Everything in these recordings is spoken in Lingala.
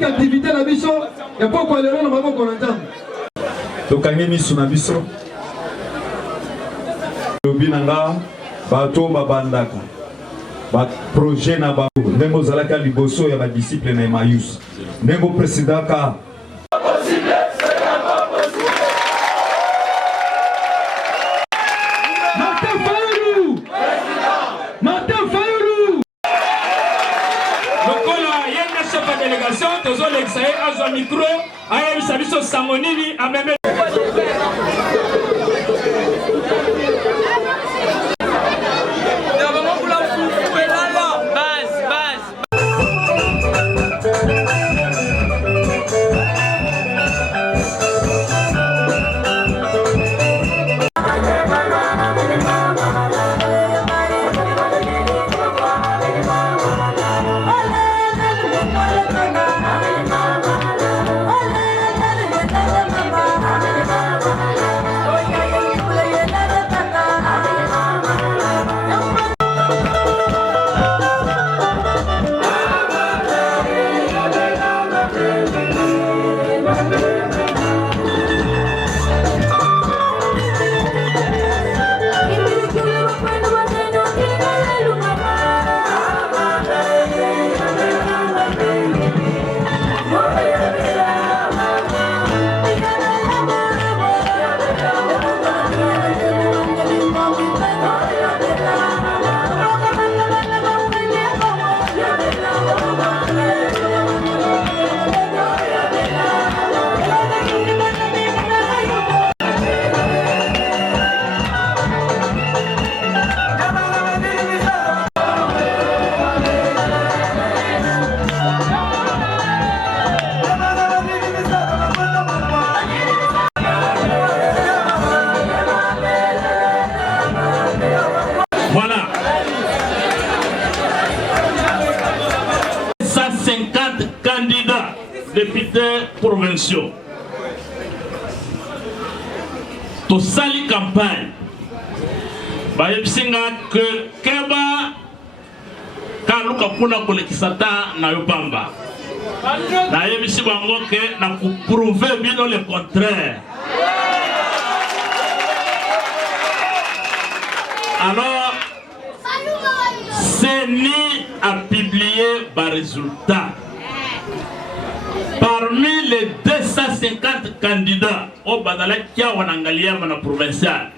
Activité la biso et pourquoi les gens ne vont pas entendre. Donc quand ils sont na biso, lobinanga bato babandaka, ba projet na ba ndemo zalaka liboso ya ba disciple na Emmaüs. Ndemo président ka micro, aïe, ça vient Samonini, à même. Voilà. 150 candidats députés provinciaux. Tout sali campagne. Bayepsinga que Keba Kaluka Puna Kolekisata na Yopamba. Na yebisi bango ke na prouver bien le contraire. Alors, CENI a publié par résultat. Parmi les 250 candidats au Badala Kiawanangalia na provincial,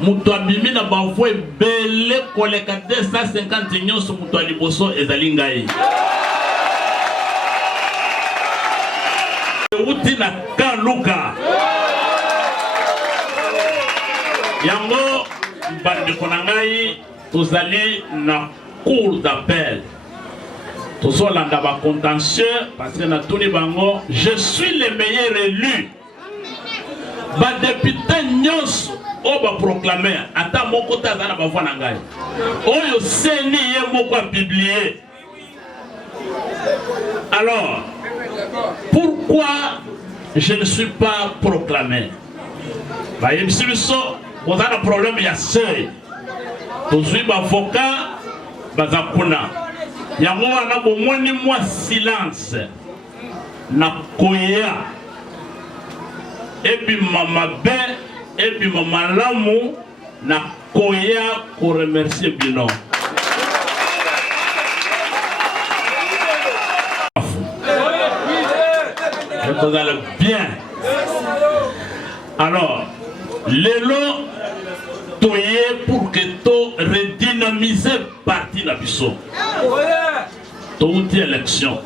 Moutouabimi na bavoue belé koleka 250 nyonso Moutouali Bosso et Zalingaï. Outi na Kaluka. Yango Bandi Konangaï, tous allés na cour d'appel. Tous allés dans contentieux parce que na Tony Bango, je suis le meilleur élu. Ba député Nyos Oba proclamé, ata moko tazana ba voix nangai. Oyo seni ye moko a publié. Alors, pourquoi je ne suis pas proclamé? Bah, il me dit, on a un problème, il y a seuil. Tous les avocats, bazakuna. Il y a au moins silence. Na koya. Et puis maman ben, et puis maman l'amour, na koya pour remercier Bino. Vous allez bien. Alors, l'élo toyé pour que tu redynamises parti la biso. Toute élection.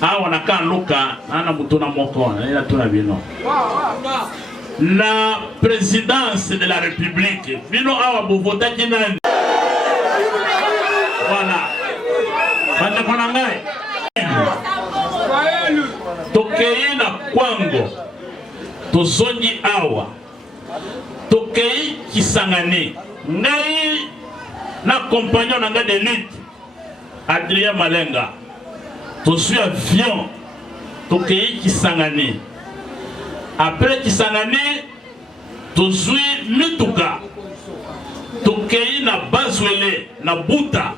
Ah, on a qu'un loca, on a mouton à mon corps, il y a tout à bien. la présidence de la République. Bino awa bovota kinani. Voilà. Banda konangai. Tokei na Kwango. Tozongi awa. Tokei Kisangani. Ngai na compagnon nanga de lutte. Adrien Malenga. Tosu avion. Tokei Kisangani. Après Kisangani, tozui mituka. Tokei na Bazwele, na Buta.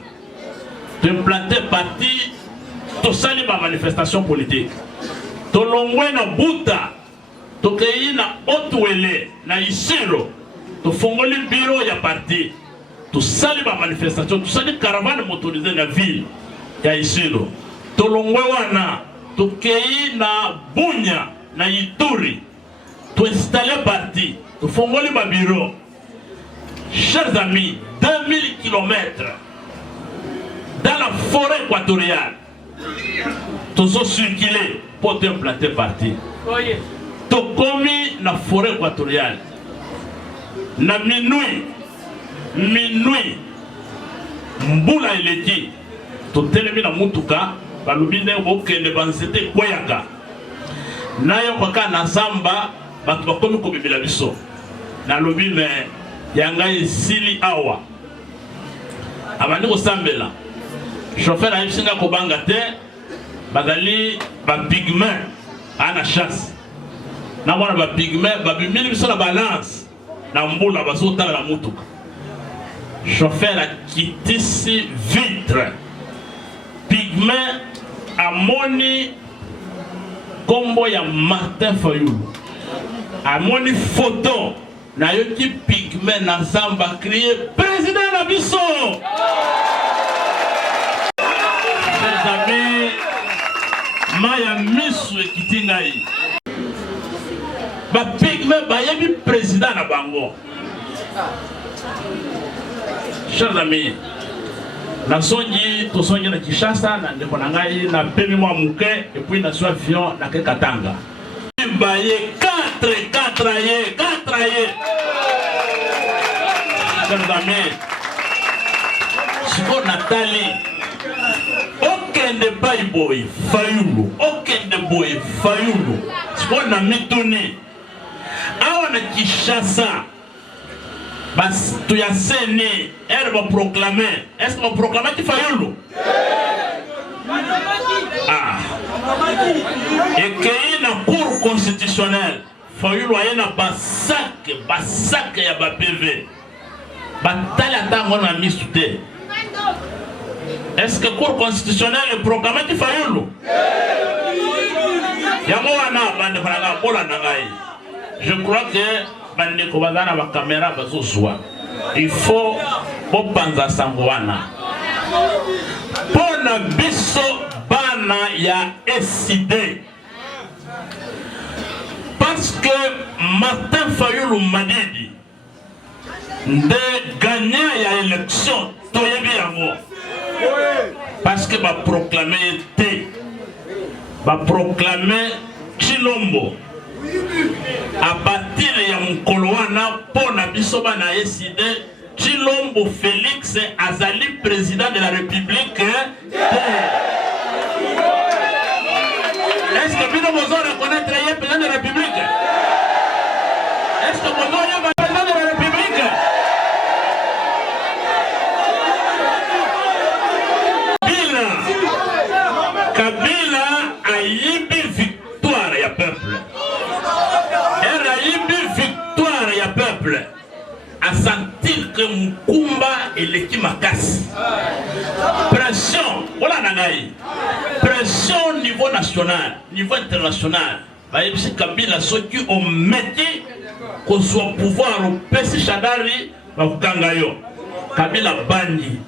T'implanter parti, tosali ba manifestation politique. Tolongwe na Buta. Tokei na Otwele, na Isiro. Tofongoli bureau ya parti. Tosali ba manifestation, tosali caravane motorisée na ville ya Isiro. Tolongwe wana, tokei na Bunya, na Ituri. Tu installer parti, tu fongoli ma bureau. Chers amis, 2000 km dans la forêt équatoriale. Tu as circulé pour te implanter parti. Tu as commis la forêt équatoriale. Na minuit, Mbula eleki. Tu telemi na mutuka, balubine bokende bansete koyaka. Nayo kwaka na zamba batu bakomi kobimela biso na lobi me yanga esili awa abandi kosambela chauffeur ayisinga kobanga te bazali ba pigment ana chasse na mwana ba pigment babimili biso na balance na mbula bazotala na mutuka chauffeur akitisi vitre pigment amoni kombo ya Martin Fayulu amoni photo na yoki pigment na zamba crié président na biso. Chers amis, maya misu ekitingai ba pigment ba yebi président na bango. Chers amis, na songi to songi na Kinshasa na ndeko na ngai na pemi mwa muke et puis na so avion na ke Katanga. Baye 4 aye. Chers amis, siko Nathalie okende boy Fayulu, okende boy Fayulu siko na mituni awa na Kinshasa. Bas tu ya seni elle va proclamer. Est-ce qu'on va proclamer qui Fayulu? Ah. Et qu'il y a une cour constitutionnelle. Fayulu a une basak ya ba PV. Bataille à temps on a mis sous terre. Est-ce que cour constitutionnelle est proclamée qui Fayulu? Yamoana bande falaga bola nangai. Je crois que bande ko bazana ba caméra bazoswa. Il faut opanza sangwana. Pona biso bana ya SID. Parce que Martin Fayulu Madidi de gagner ya élection toyebi yango. Parce que va proclamer va proclamer Chilombo à partir ya mukoloana pona biso bana SID Chilombo Félix Azali président de la République. Est-ce que vous devez reconnaître le président de la République? Est-ce que vous devez le président de la République? Kabila a yibi victoire ya peuple. Elle a yibi victoire ya peuple. À sentir que Mukumba est l'équipe Makasi. Pression, voilà nangai. Pression au niveau national, niveau international. C'est Kabila ceux qui ont métier qu'on soit pouvoir au PC Chadari, Bakukangayo. Kabila Bandi.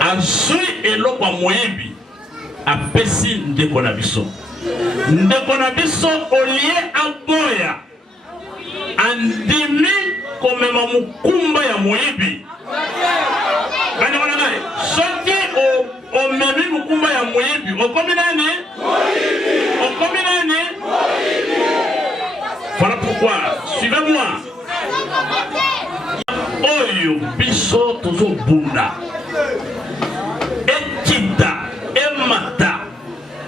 Ensuite, et l'autre Moyebi. A Pessi Ndekonabiso. Ndekonabiso au lieu à Boya. Andimi comme Mukumba ya Moyebi. Soki au memi Mukumba ya Moyebi. Au combinane? Voilà pourquoi, Suivez-moi. Oyo biso tozo bunda. Ekita, emata.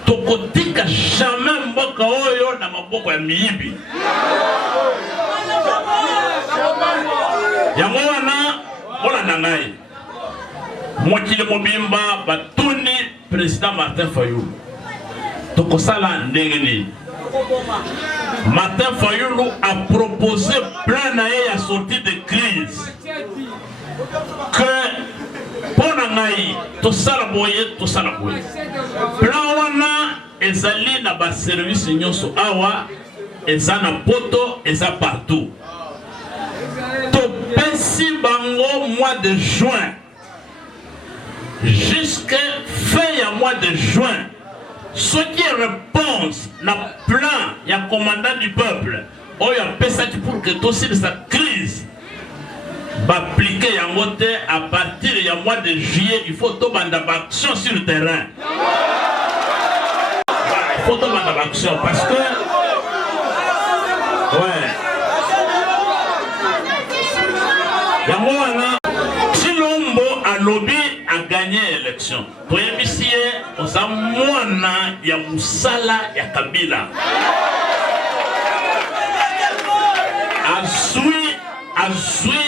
Tokotika jamais mboka oyo na maboko ya miyibi. Yango wana ola nangai. Mokile mobimba batuni président Martin Fayulu. Tokosala ndengeni. Martin Fayulu a proposé plan naye ya sortie de crise. Que pour nangai tosala boye. Plan wana ezali na ba service nyonso awa eza na poto eza partout. Topesi bango mois de juin jusqu'à fin mois de juin. Ce qui est réponse na plan ya commandant du peuple oyo apesaki pour que tosi de cette crise appliquer yango te à partir du mois de juillet. Il faut tout banda action sur le terrain. Il faut tout banda action parce que ouais yango wana Tshilombo a lobby a gagné l'élection. Toyebisie oza mwana ya musala ya Kabila. Azui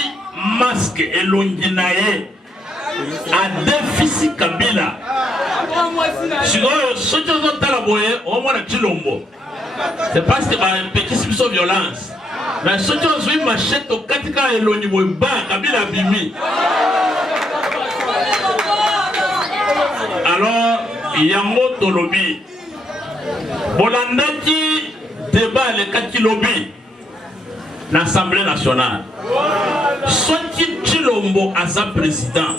masque elongi na ye a déficit Kabila. Sinon soki ozotala boye omona Tshilombo. C'est parce que petit biso violence. Mais soki ozwi machette okatika elongi boye ba Kabila bimi. Alors, yango tolobi. Bolandaki débat le kaki lobby l'Assemblée nationale. Soki Tshilombo aza président.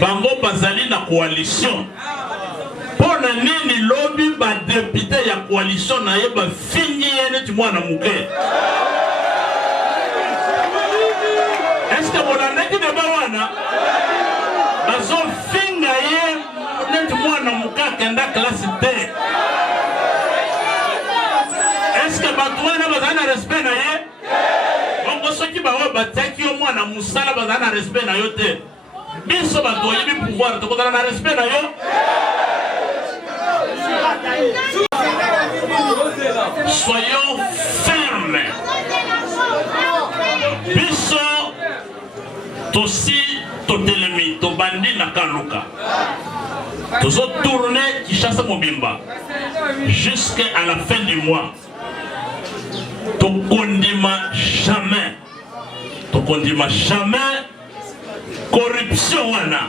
Bango bazali na coalition. Pona nini lobby ba député ya coalition na ye ba fini yene ti mwana muke. Est-ce que bolandaki débat wana? Bazo finga ye neti mwana muka kenda classe D. Est-ce que batouana bazana respect na ye? Bongo soki bawa bataki yo mwana musala bazana respect na yo te. Biso bato yebi pouvoir tokozala na respect na yo. Soyons fermes. Biso tosi totelemi tobandi na kaluka. Tozo tourner Kinshasa Mobimba jusqu'à la fin du mois. Tokondima jamais corruption wana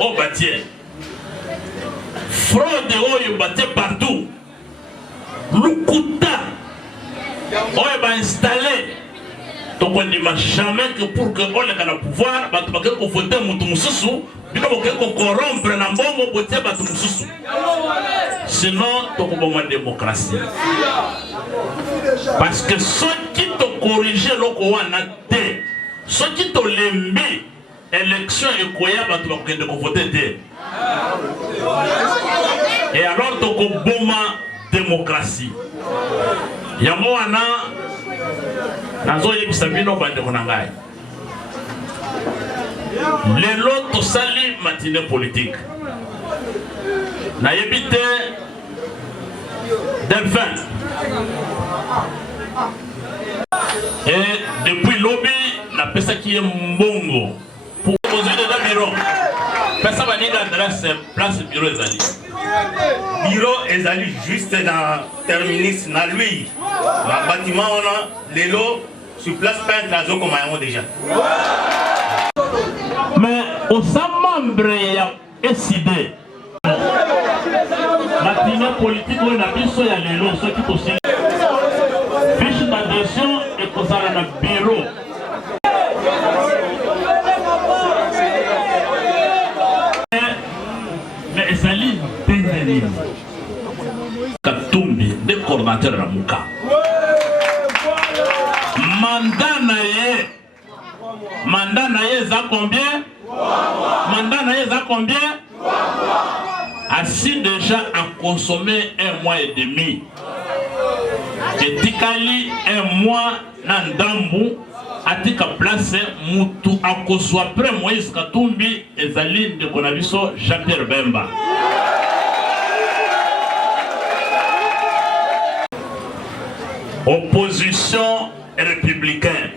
au bâtiment. Fraude oyo bâtiment partout. Lukuta oyo ba installé. Tokondima jamais que pour que on ait le pouvoir, bato bakeko voter mutu mususu, bino bakeko corrompre na mbongo botie bato mususu. Sinon tokoboma démocratie. Parce que ceux qui te corrigent loko wana te, ceux qui te lembi élection ekoya bato bakende ko voter te. Et alors tokoboma démocratie. Yango wana nazo yebisa bino bandeko na ngai. Lelo tosali matinée politique. Na yebite Delphin. Et depuis lobby na pesa qui est mbongo pour poser de bureau. Pesa ba ninga adresse place bureau ezali. Bureau ezali juste dans terminus na lui. Na bâtiment on a lelo sur place peintre la zone comme on déjà. Mais au sein membre ya SID matinée politique on a biso ya lelo ceux qui possible fiche d'adhésion et kozala na bureau. Mais ezali dendeli Katumbi de coordinateur na muka mandat na ye za combien? Mandat na ye za combien? Assis déjà à consommer 1 mois et demi. etikali un mois na ndambu atika place mutu akozwa après Moïse Katumbi ezali ndeko na biso Jean-Pierre Bemba. Opposition républicaine.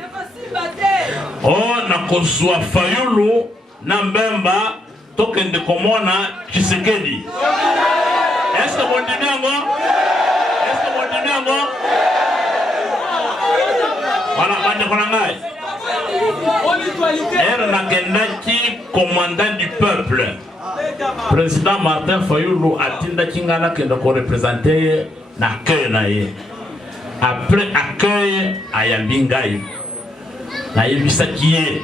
Oh, na kozwa Fayulu na Mbemba tokende komona Tshisekedi. Est-ce que vous dites bien moi? Est-ce que vous dites bien moi? Voilà, bande konangai. Elle n'a kendaki commandant du peuple. Président Martin Fayulu atinda kingana kenda ko représenter na accueil na ye. Après accueil ayambingai. Na yebisa kiye.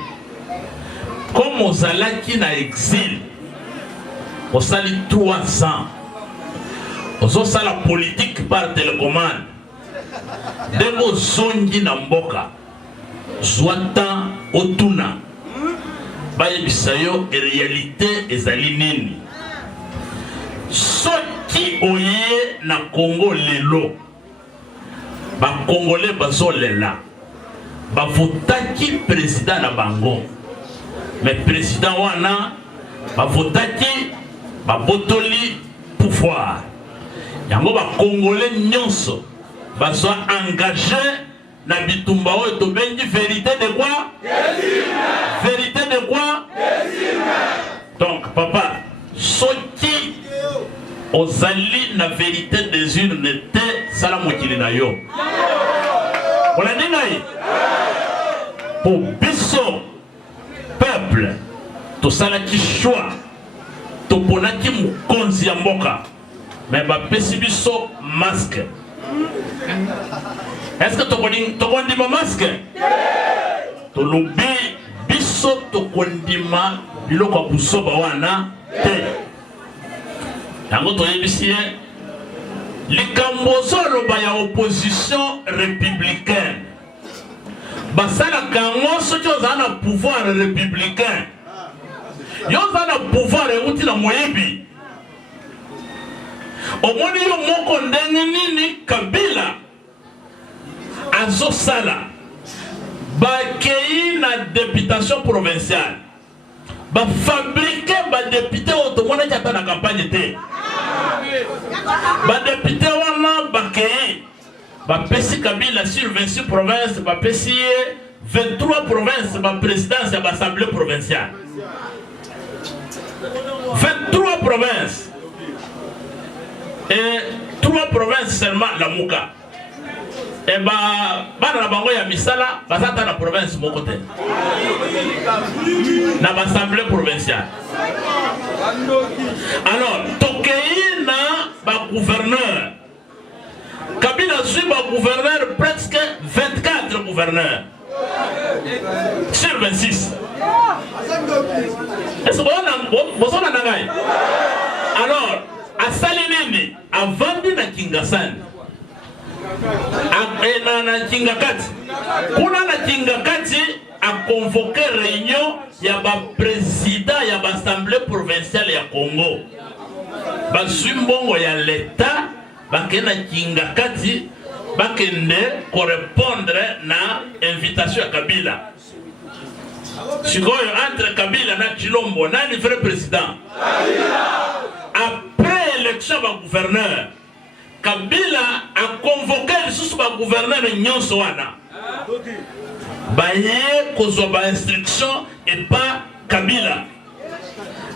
Comme ozalaki na exil. Osali 3 ans. Osala la politique par télécommande. Demo zongi na mboka. Zwata otuna. Baye bisayo e réalité ezali nini. Soki oye na Congo lelo. Ba Congolais bazolela. Ba votaki président na bango. Mais président wana ba votaki ba botoli pouvoir. Yango ba Congolais nyonso ba so engagé na bitumba oyo to bengi vérité de quoi? Vérité de quoi? Donc papa, soki ozali na vérité des urnes te sala mokili na yo. Wala ningai pour biso peuple to sala ki choix to ponaki mukonzi ya mboka. Mais ba pesi biso masque. Est-ce que tu connais ma masque? Tu l'oublies, biso tu connais ma biloko buso bawana te. Tango to yebisi likambozo loba ya opposition républicaine. Basala kango soki ozana pouvoir républicain. Yo ozana pouvoir euti na moyebi. Omoni yo moko ndenge nini Kabila azo sala ba kei na députation provinciale ba fabriquer ba député otomona ki ata na campagne te ba député wana ba kei ba pesi Kabila sur 26 provinces ba pesi 23 provinces ba présidence ya ba assemblée provinciale 23 provinces et 3 provinces seulement la Mouka. Et bah, na bango ya misala, bazata na province moko te. Na l'assemblée provinciale. Alors, tokei na ba gouverneur. Kabila suit ba gouverneur presque 24 gouverneurs. Sur 26. Est-ce que vous avez nangai? Alors, à Salinini, à Vandi na Kingasani, na Kingakati, kuna na Kingakati a convoqué réunion ya ba président ya ba assemblée provinciale ya Congo. Ba sumbongo ya l'État ba kena Kingakati ba kende correspondre na invitation ya Kabila. Sikoyo entre Kabila na Chilombo nani vrai président? Kabila. Après l'élection du gouverneur, Kabila a convoqué le gouverneur de Nyonsoana. Baye kozwa instruction et pas Kabila.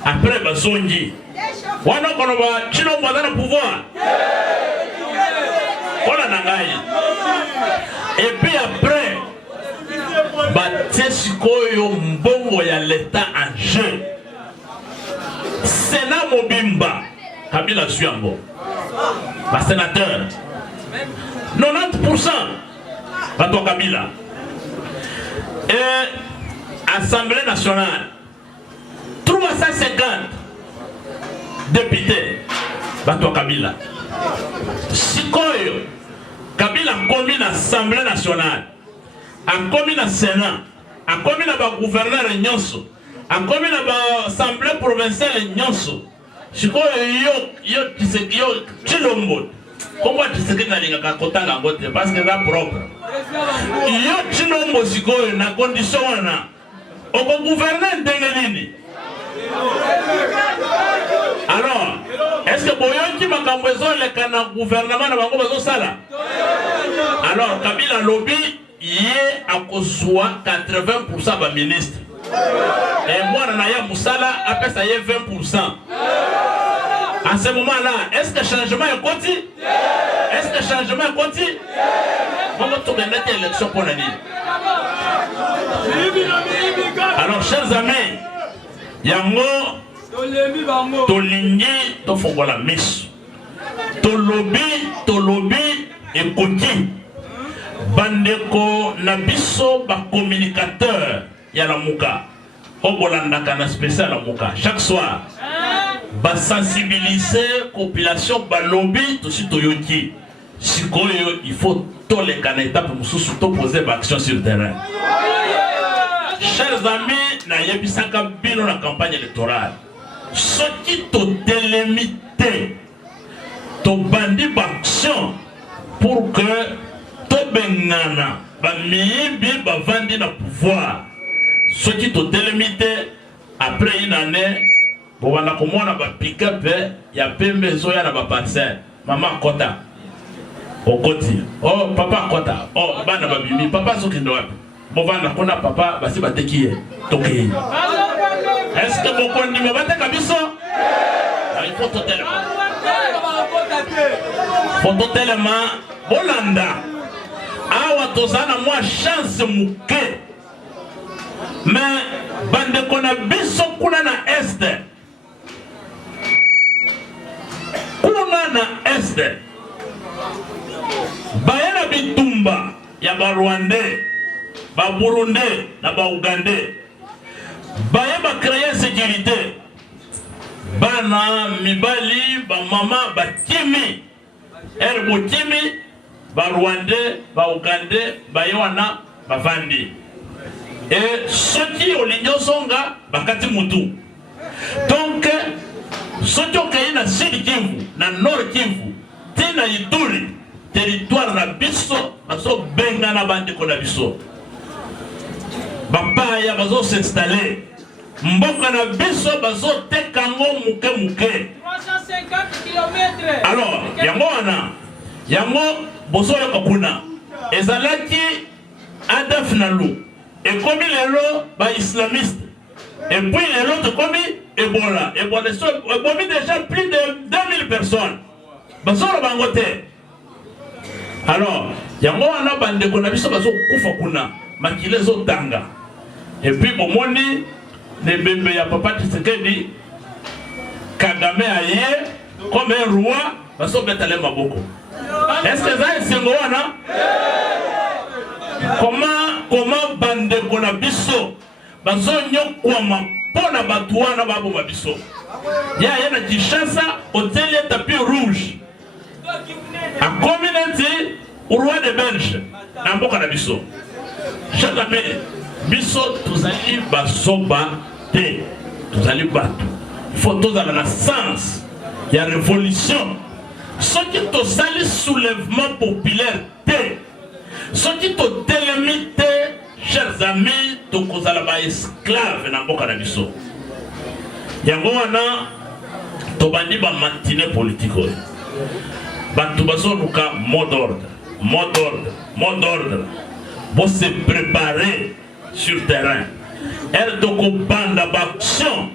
Après Bazongi. Wana kono ba Chilombo na pouvoir. Voilà nangai. Et puis après Batesikoyo mbongo ya l'État en jeu. Sénat Mobimba, Kabila Suyango, ma sénateur, 90% Bato Kabila. Et Assemblée nationale, 350 députés Bato Kabila. Sikoyo, Kabila a commis l'Assemblée nationale, a commis le Sénat, a commis le gouverneur Nyonso. A commis l'Assemblée provinciale Nyonso, je crois yo Chilombo, Comment tu sais que tu as côté la côté parce que c'est propre. Yo chino mosiko na condition na. On peut gouverner d'engelini. Alors, est-ce que Boyoki Makambezo le kana gouvernement na bango bazo sala? Alors Kabila lobby yé a kozwa 80% ba ministre. Et moi na ya musala après ça y est 20%. À ce moment-là, est-ce que le changement est continu? Est-ce que le changement est continu? On va tourner notre élection pour l'année. Alors, chers amis, yango tolingi tofongola miss. Tolobi ekoti. Bandeko nabiso ba communicateur ya la muka. Obolanda kana spécial la muka. Chaque soir. Ba sensibiliser population ba lobby to si toyoki. Sikoyo il faut tous les candidates pour nous poser action sur le terrain. Chers amis, na yebisaka bino la campagne électorale. Ce qui to délimité to bandi action pour que to bengana ba mibi ba vandi na pouvoir. Ce qui to délimité après une année bon on a comment ba pick-up ya pembe zo ya na ba parcelle maman kota au côté oh papa kota oh bana ba bimi papa zo kindo wapi bon bana kona papa basi batekiye toke est-ce que bon kondi ma bateka biso il faut totalement bolanda awa tozana moi chance muke mais bande kona biso kuna na este na este bayana bitumba ya ba Rwandais ba Burundais na ba Ugandais bayeba créer sécurité bana mibali ba mama ba kimi erbo kimi ba Rwandais ba Ugandais bayewana ba vandi et soki olingo songa bakati mutu donc soki okayi na Sud Kivu na Nord Kivu tina Ituri territoire na biso bazo benga na bandeko na biso bapaya bazo s'installer mboka na biso bazo tekango muke 350 km. Alors yango bozo yoka kuna ezalaki adaf na lu et comme lelo ba islamiste et puis l'autre comme Ebola. Ebola a déjà plus de 2000 personnes. Basoro bangote. Alors, yango wana bande kona biso bazo kufa kuna makile zo tanga. Et puis bomoni les bébés ya papa Tshisekedi Kagame aye comme un roi baso betale maboko. Est-ce que ça est singo wana? Comment bande kona biso bazo nyokwama pona batuana babo mabiso ya na Kinshasa hôtel tapis rouge a communauté au roi de Belge na mboka na biso jamais biso tozali basoba te tozali bato il faut tous avoir la sens il y a révolution ce qui to sali soulèvement populaire te ce qui to délimité chers amis, to kozala ba esclave na mboka na biso. Yango wana to bandi ba matinée politique oyo. Batu baso luka mot d'ordre. Bo se préparer sur terrain. Elle to ko banda ba action.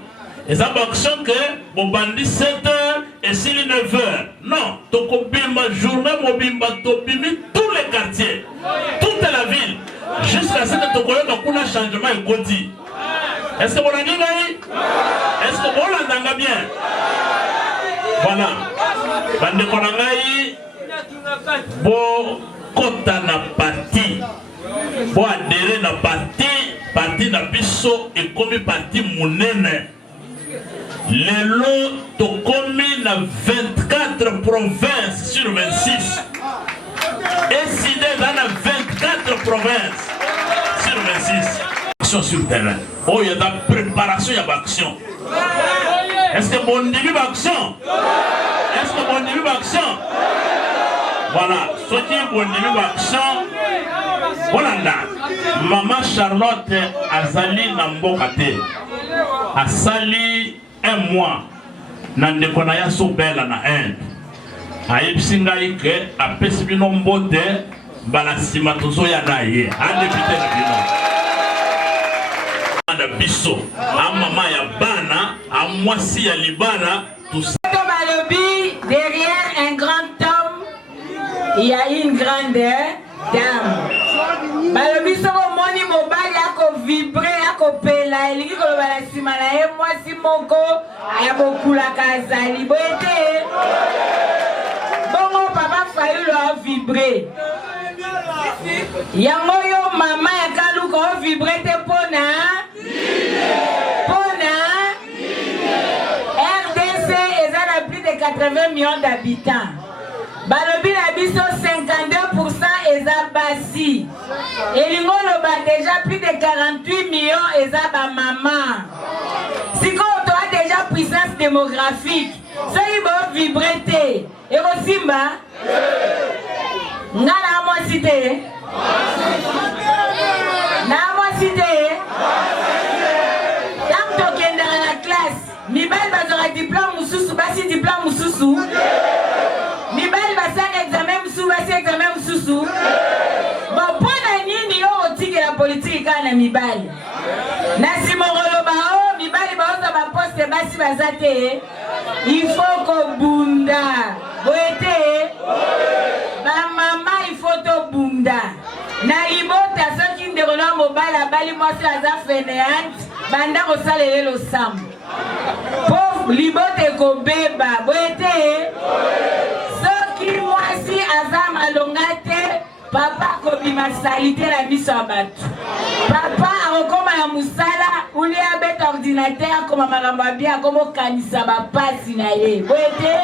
Et ça ba action que bo bandi 7h et si 9h. Non, to ko bimba journée mo bimba to bimi tous les quartiers. Toute la ville. Jusqu'à ce que tu connais un changement et côté. Est-ce que vous l'avez dit? Est-ce que vous l'entendez bien? Voilà. Bande Konangaï, bon, kota na parti, bon, adhérer na parti na biso et comme parti mounene. Lelo to komi na 24 provinces sur 26. Et si dans la 24 provinces sur 26, action sur le terrain. Oh, il y a de la préparation, il y a l'action. Est-ce que bon début d'action? Est-ce que bon début d'action? Voilà, ce qui est bon de l'action, voilà là. Maman Charlotte Azali Nambokate, a sali un mois, Nandekonaya Sobela na Inde. A Epsinga Ike, a Pesbino Mbote, Balasima Tozo Yanaye, a député la Bino. Bisso, a maman ya Bana, a Mwasi ya Libana, tout ça. Derrière un grand homme, il y a une grande dame. Balobi soko moni mobali ako vibrer ako pela elingi ko bala simana e mwasi moko aya bokula kazali boyete. Bongo papa Fayulu a vibré. Yango yo mama ya kaluka o vibrer te pona. RDC est à plus de 80 millions d'habitants. Balobi la biso 52% est à Bassi. Et l'ingolo ba déjà plus de 48 millions est à ba maman. Si quand on a déjà puissance démographique, ça y va vibrer. Et au Simba, n'ala moi cité. N'a moi cité. Tant que tu es dans la classe, Mibel va avoir diplôme Moussou, Bassi diplôme Moussou. Mibel va faire examen Moussou, Bassi examen Moussou. Bon, pour la nini yo otiki la politique kana Mibel. Nasi morolo bao, Mibel va osa ba poste Bassi bazate. Il faut qu'on bunda. Boete. Ba maman il faut to bunda. Na libota so ki ndekona mobile abali mwasi aza fainéante. Banda ko salele lo sam. Pauvre libote ko beba boete. Soki mwasi aza malongate papa ko bima salite la miso abatu. Papa akokoma na musala uli abeta ordinateur ko makambo bia ko kanisa ba pasi na ye. Boete.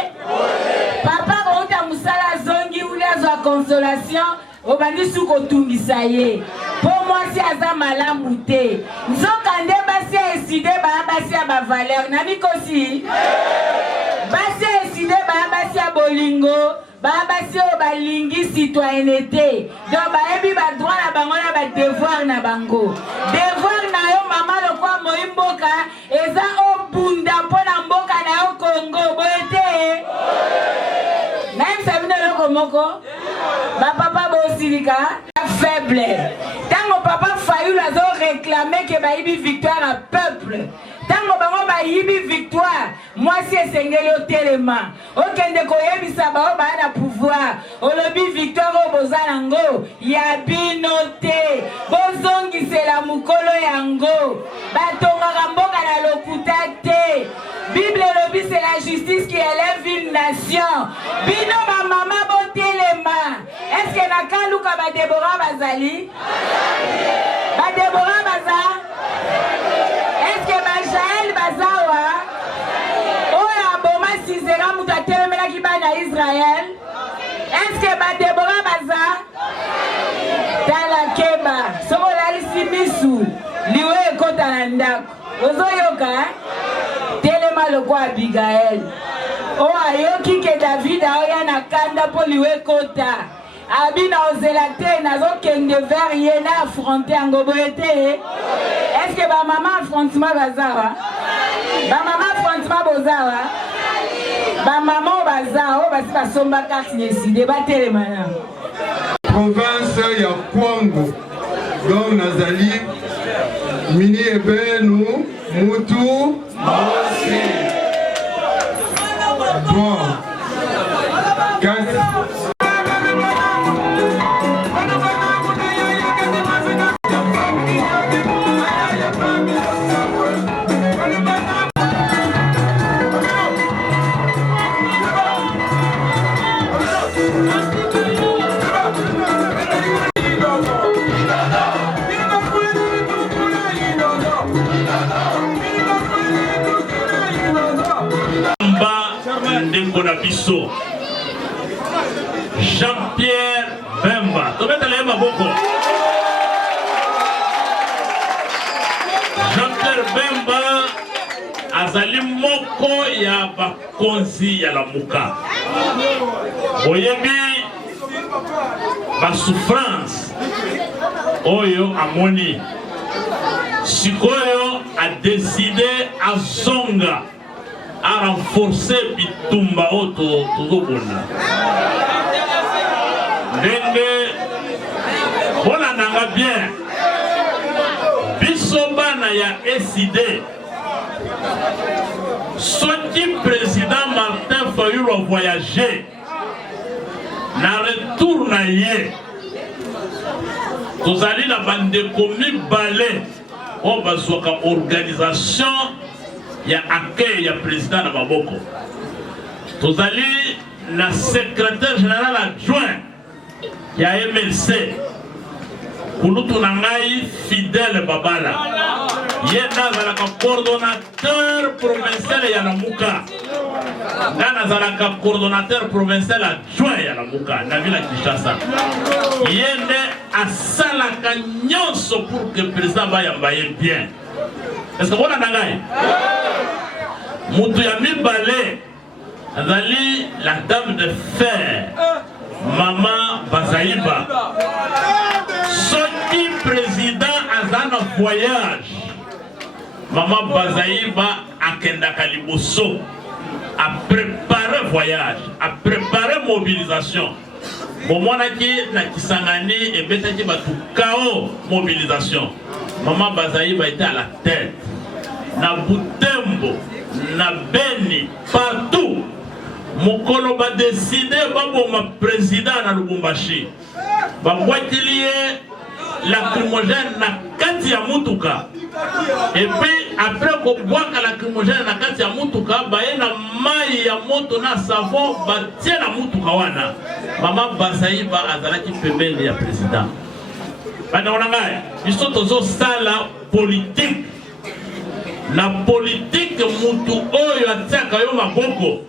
Papa ko uta musala zongi uli azwa consolation. Obandi suko tungisa ye. Pour moi si aza malamu te. Nzokande basi eside ba basi ba valeur na mikosi. Basi eside ba basi bolingo, ba basi o balingi citoyenneté. Donc ba ebi ba droit na bango na ba devoir na bango. Devoir na yo mama lokwa moimboka eza obunda pona mboka na yo Congo boete. Même ça vient de l'Okomoko. Ma papa Bosilika, faible. Tant mon papa Fayulu a réclamé que Baïbi victoire à peuple. Tant mon papa Baïbi victoire, moi c'est Sengeli au téléma. Aucun de Koyebi Sabao a pouvoir. Au lobby victoire au Bozanango. Yabinote. Bozongi c'est la Mukolo Yango. Batonga Ramboka na Lokutate. Bible lobby c'est la justice qui élève une nation. Bino ma maman boté les mains. Est-ce que na kaluka ba Deborah Bazali? Ba Deborah Baza? Est-ce que ba Jaël Bazawa? Oya boma Sisera mutatele mela ki ba na Israël? Est-ce que ba Deborah Baza? Tala keba. Somo lali simisu. Liwe kota na ndako. Ozoyoka? Telema le kwa Abigail. Oh ayoki ke David aoya na kanda po liwe kota. Abi na ozelate na zo kende vers ye na affronter angoboete. Est-ce que ba maman affrontement bazawa? Ba maman affrontement bozawa? Ba maman bazawa basi basomba carte décidé ba telema na. Province ya Kwango. Donc nazali mini ebenu mutu mosi. Bon. Bisso Jean-Pierre Bemba. Jean-Pierre Bemba azali moko ya bakonzi ya la muka. Oyebi la souffrance oyo amoni sikoyo a décidé à zonga à renforcer bitumba oto tozobona ndenge bona nanga bien biso bana ya SID soki président Martin Fayulu a voyagé na retour na ye tozali na bandeko mibale oyo bazwaka organisation ya accueil ya président na maboko tozali na secrétaire général adjoint ya MLC kulutu na ngai Fidèle Babala ye nazalaka coordonnateur provincial ya Lamuka nga nazalaka coordonnateur provincial adjoint ya Lamuka na ville ya Kinshasa ye nde asalaka nyonso pour que président bayamba ye bien. Est-ce que vous avez Moutou mibale azali la dame de fer Maman Bazaïba soki président azana voyage Maman Bazaïba akendaka liboso a préparé voyage a préparé mobilisation bomonaki na Kisangani et betaki batu KO mobilisation. Maman Bazaïba était à la tête na Butembo na Beni partout mokolo ba décidé baboma président na Lubumbashi babwatilie lacrymogène na kati ya mutuka et puis après ko bwaka lacrymogène na kati ya mutuka baye na mai ya moto na savon batie na mutuka wana. Maman Bazaïba azalaki pembeni ya président bana ngai biso tozo sala politique na politique mutu oyo ataka yo maboko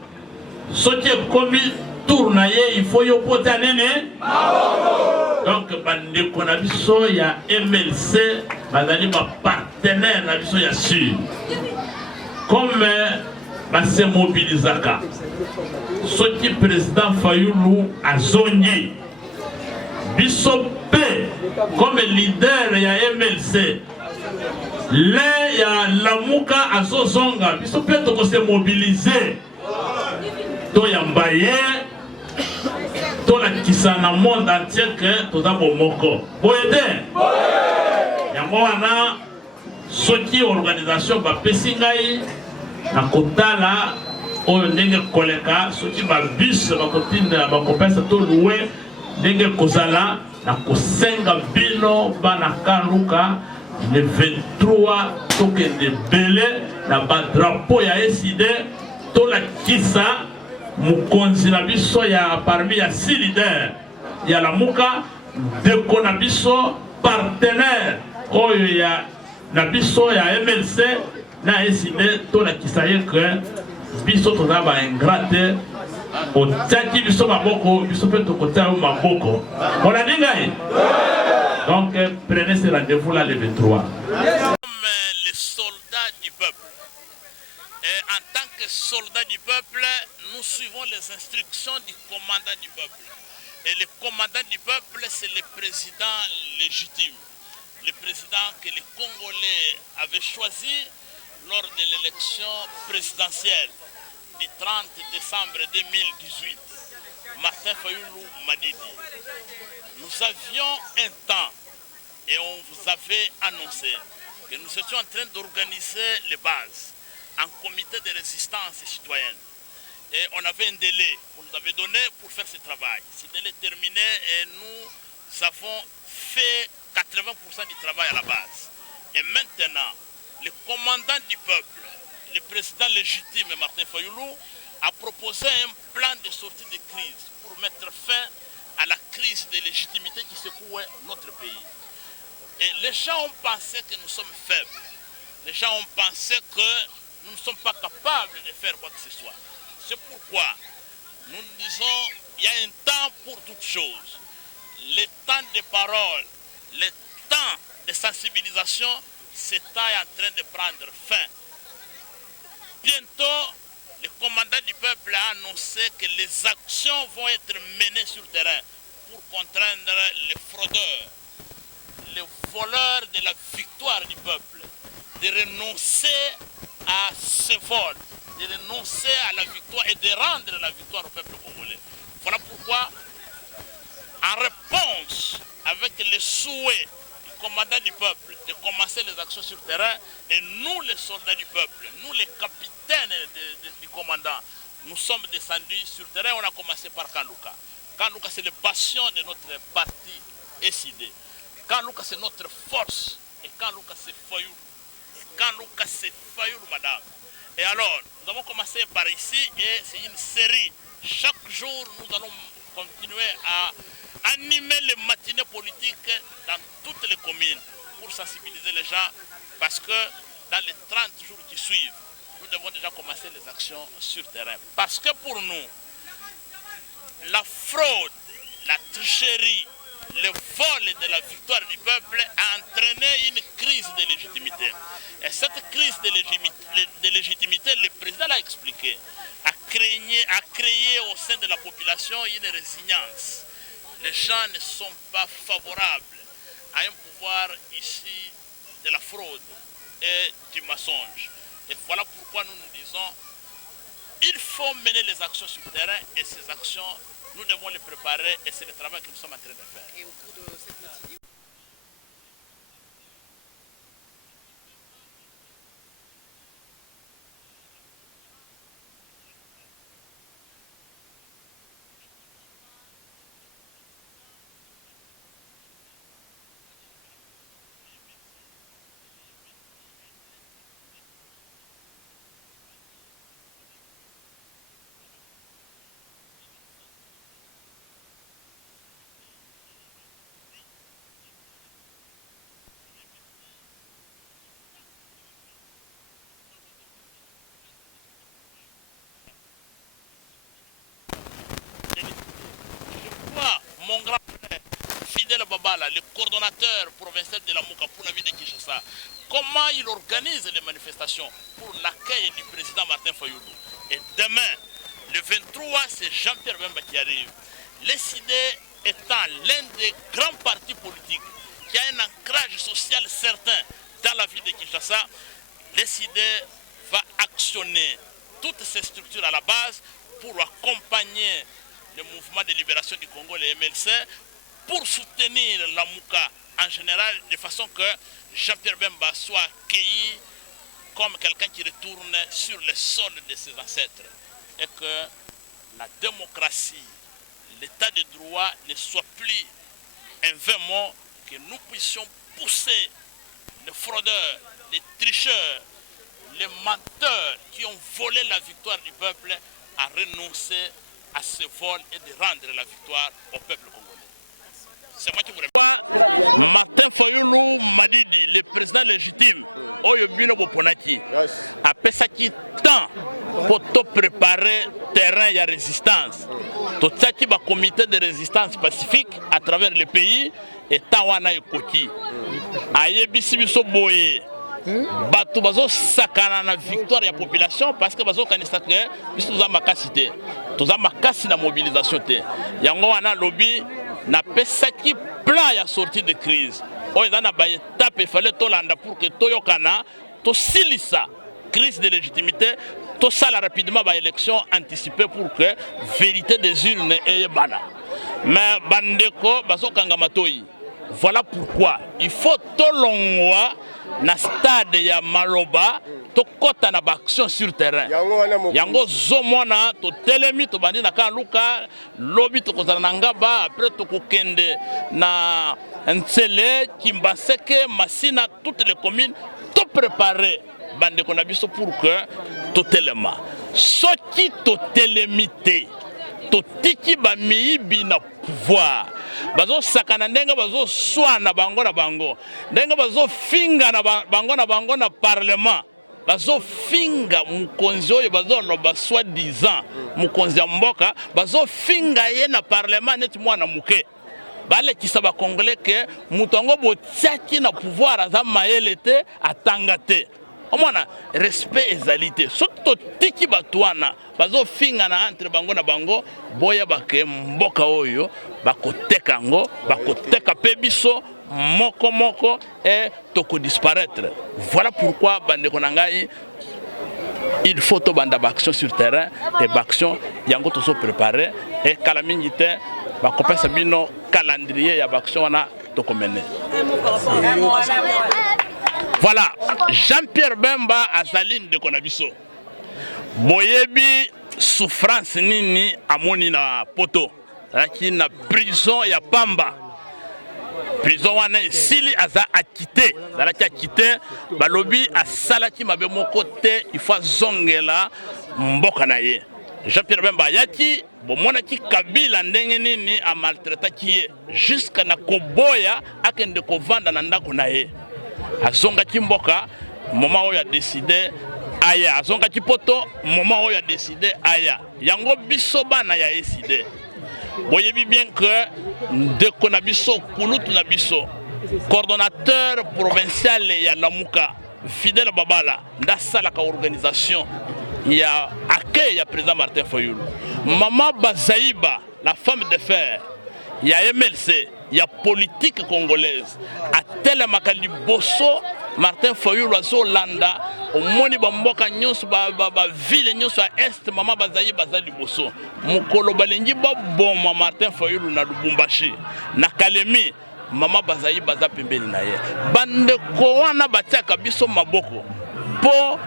soki komi tourna ye il faut yo pota nene maboko. Donc bandeko na biso ya MLC bazali ba partenaire na biso ya sûr comme base mobilisaka soki président Fayulu azongi biso pe comme leader ya MLC le ya Lamuka azozonga biso pe to se mobiliser to yambaye to la kisana monde entier que to da bomoko boede yango wana soki organisation ba pesingai na kotala oyo ndenge koleka soki ba bus ba kotinda ba kopesa to louer ndenge kozala na kosenga bino bana kaluka le 23 tokende bele na ba drapeau ya SID to la kisa mukonzi na biso ya parmi ya 6 leaders ya Lamuka deko na biso partenaire oyo ya na biso ya MLC na SID to la kisa ye que biso to na ba ingrate o taki biso maboko biso pe to kota yo maboko on a dit ngai. Donc prenez ce rendez-vous là le 23. Comme les soldats du peuple. Et en tant que soldats du peuple, nous suivons les instructions du commandant du peuple. Et le commandant du peuple, c'est le président légitime. Le président que les Congolais avaient choisi lors de l'élection présidentielle du 30 décembre 2018. Martin Fayulu Madidi. Nous avions un temps et on vous avait annoncé que nous étions en train d'organiser les bases en comité de résistance citoyenne. Et on avait un délai qu'on nous avait donné pour faire ce travail. Ce délai terminé et nous avons fait 80% du travail à la base. Et maintenant, le commandant du peuple, le président légitime Martin Fayulu, a proposé un plan de sortie de crise pour mettre fin à la crise de légitimité qui secouait notre pays. Et les gens ont pensé que nous sommes faibles. Les gens ont pensé que nous ne sommes pas capables de faire quoi que ce soit. C'est pourquoi nous disons qu'il y a un temps pour toutes choses. Le temps de parole, le temps de sensibilisation, ce temps est en train de prendre fin. Bientôt, le commandant du peuple a annoncé que les actions vont être menées sur le terrain pour contraindre les fraudeurs, les voleurs de la victoire du peuple, de renoncer à ce vol, de renoncer à la victoire et de rendre la victoire au peuple congolais. Voilà pourquoi, en réponse avec les souhaits du commandant du peuple de commencer les actions sur terrain, et nous les soldats du peuple, nous les capitaines du commandant, nous sommes descendus sur terrain. On a commencé par Kanluka. Kanluka, c'est le bastion de notre parti SID. Kanluka, c'est notre force. Et Kanluka, c'est Fayoulou. Kanluka, c'est Fayoulou, madame. Et alors, nous avons commencé par ici et c'est une série. Chaque jour, nous allons continuer à animer les matinées politiques dans toutes les communes pour sensibiliser les gens parce que dans les 30 jours qui suivent, nous devons déjà commencer les actions sur terrain. Parce que pour nous, la fraude, la tricherie, le vol de la victoire du peuple a entraîné une crise de légitimité. Et cette crise de légitimité, le président l'a expliqué, a créé au sein de la population une résilience. Les gens ne sont pas favorables à un pouvoir ici de la fraude et du mensonge. Et voilà pourquoi nous nous disons, il faut mener les actions sur le terrain et ces actions, nous devons les préparer et c'est le travail que nous sommes en train de faire. Et au cours de cette matinée, mon grand frère, Fidèle Babala, le coordonnateur provincial de la Mouka pour la ville de Kinshasa, comment il organise les manifestations pour l'accueil du président Martin Fayoulou. Et demain, le 23, c'est Jean-Pierre Bemba qui arrive. Le SID étant l'un des grands partis politiques qui a un ancrage social certain dans la ville de Kinshasa, le SID va actionner toutes ces structures à la base pour accompagner le mouvement de libération du Congo, le MLC, pour soutenir la Mouka en général, de façon que Jean-Pierre Bemba soit accueilli comme quelqu'un qui retourne sur le sol de ses ancêtres. Et que la démocratie, l'état de droit ne soit plus un vain mot, que nous puissions pousser les fraudeurs, les tricheurs, les menteurs qui ont volé la victoire du peuple à renoncer à ce vol et de rendre la victoire au peuple congolais. C'est moi qui vous réponds. Martin Fayoulou Madidi, le président légitime, Oyobino Boponaki, a fait ça qui temps pour préparer le terrain de résistance. Tout ça qui va comité de résistance pacifique à travers le pays et Tawana et Koki. Aye Bisibiso Boye. Bato bazo sakana na victoire ya population parce que bazo kanisa que biso za makasité toza makasi na mobilisation te yango wana lobby na pesaki plan ya sortie de crise oyo za na ba étape fallait tolanda pour que toyokana to silisa crise de légitimité to sala rapidement ba élection anticipée pour que vérité des urnes eye bana mais bandeko bazo kanga matoi. Voilà pourquoi il faut tolongwa na stade ya Maloba to kota na action sur terrain. Yango zomona to telemi to bandi na Kanluka lobi to kozana na Ngaba après to kokende na Ntsele Kimbaseke Masina toutes les communes to préparer bande ko na biso pour que to telema. Soki to telemité to tiki ba miyibi na pouvoir. Bazo sakana ndenga bazo swana bango na bango. Ndenga bazo finga na bango na parlement. Bazo finga mukonzi oyo bazo loba soi-disant mukonzi ya mboka bazo finga ye na parlement neti mwana muke. Bale kisaba congolais ke mutongo botiaki na pouvoir aza mayele te atanga te. omona respect ezalité soto tiki batwana bazo finga na entre bango na bango boya bake mboka oyo bakoteka ngo bakoteka pe biso moko moko et toko disparaître. Voilà pourquoi bande konangai il faut to banda action sur terrain et action yango to so préparer et kala mingi te ba kopesa bino calendrier ya action wana to komene. Voilà, Jean-Pierre Bemba azali de konabiso. Boyebi souffrance nini amoni na poto. Laki na prison ya Pamba. Prison wana sili aza akite. Zalaki akite balobi asalaki mabe moko te il faut zongela mboka na ye. Jean-Pierre Bemba yaki bomonaki Kabila ndenge nini a maltraitaki ye jusqu'à na koboya akende kovanda na ndako na ye. Azonga kimboka moment où il a décidé aya azonga kipoto moment où il a décidé aya yango biso bana ya décidé boyebi bien que ndeko na biso kulutu na biso coordonnateur provincial ya Lamuka Fidèle Babala ndasala ka organisation ya accueil ya président Martin Fayulu Maman Bazaïba la femme de fer ya MLC ya politique congolaise a tel makali bosso Martin Fayulu azolanda omoni bamboka nyonso ba ville nyonso ya est Mama Bazaïba bazali bosso mukolo balengi ba boma Martin Fayulu na Lubumbashi na Kalemi Mama Bazaïba za pembeni na ye bande ko wana batiaka biso maboko po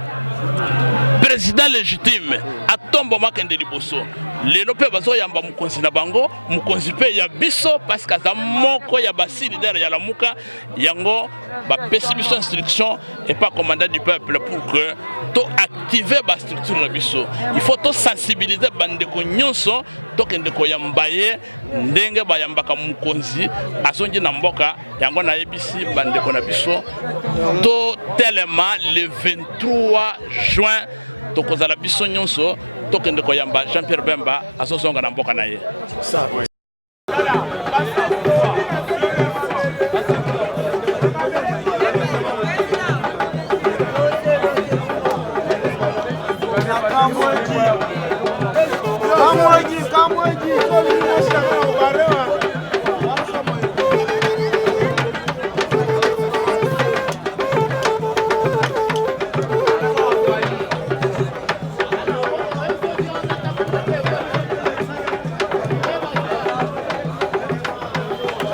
président légitime atombo makende liboso lelo pe bazo yamba mukonzi na bango mukonzi pe ya biso parce que za moko ya basi leader ya Lamuka yango ba pesi biso instruction et pas commandant du peuple pour que to activer ba structure na biso il faut to sensibiliser bande ko nyonso to kende ko yambaye ndenge ba yambaka mukonzi azongi na mboka yango na yebisi bande ko na biso to tellement le 23 juin tokozala biso nyonso tokende koyamba Jean-Pierre Bemba asosonga na mboka na ye. Kamwaji